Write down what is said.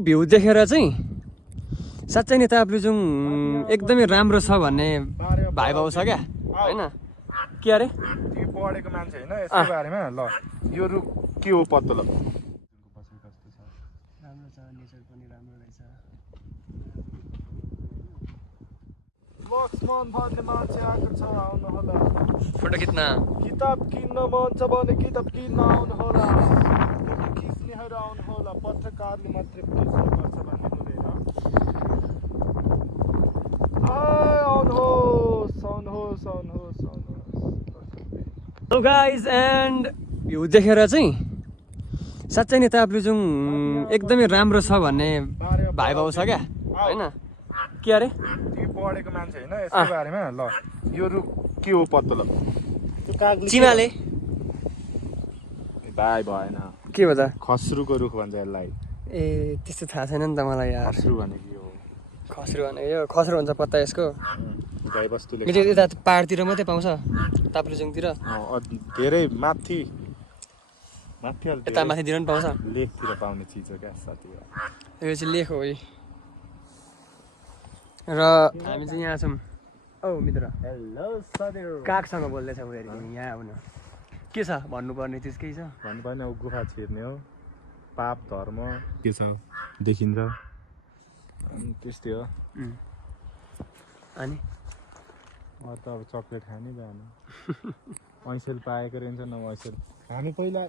view देखेर चाहिँ साँच्चै नै ताप्लेजुङ एकदमै राम्रो छ भन्ने भाइब आउँछ क्या हैन के अरे त्यो पढेको मान्छे हैन यसको बारेमा ल यो रुख के हो पत्तो ल राम्रो छ नेचर पनि राम्रो रहेछ लक्ष्मण भन्ने मान्छे आएको छ आउनु होला फोटो खिच्न किताब किन्न मन छ भने किताब किन्न आउनु होला खिच्नेहरू आउनु होला पत्रकारले मात्रै खिच्नुपर्छ भन्ने हुँदैन हेलो गाइज एन्ड भ्यू देखेर चाहिँ साँच्चै नै ताप्लेजुङ एकदमै राम्रो छ भन्ने भाइब आउँछ क्या हैन के अरे त्यो पढेको मान्छे हैन यसको बारेमा ल यो रुख के हो पत्तो ल त्यो कागले चिनाले भाइ भएन के हो त खस्रुको रुख भन्छ यसलाई ए त्यस्तो थाहा छैन नि त मलाई यार खस्रु भनेको के हो खस्रो भनेको यो खस्रो भन्छ पत्ता यसको गाई बस्तुले मेरो यता पाहाडतिर मात्रै पाउँछ ताप्लेजुङतिर धेरै माथि यता माथितिर पनि पाउँछ लेकतिर पाउने चिज हो क्या साथी यो चाहिँ लेख हो है र हामी चाहिँ यहाँ छौँ औ मित्र हेलो साथी कागसँग बोल्दैछौँ फेरि यहाँ आउनु के छ भन्नुपर्ने चिज केही छ भन्नुपर्ने अब गुफा छिर्ने हो पाप धर्म के छ देखिन्छ अनि त्यस्तै हो अनि म त अब चक्लेट खानै जानु ऐसेल पाएको रहेछ न ऐसेल हामी पहिला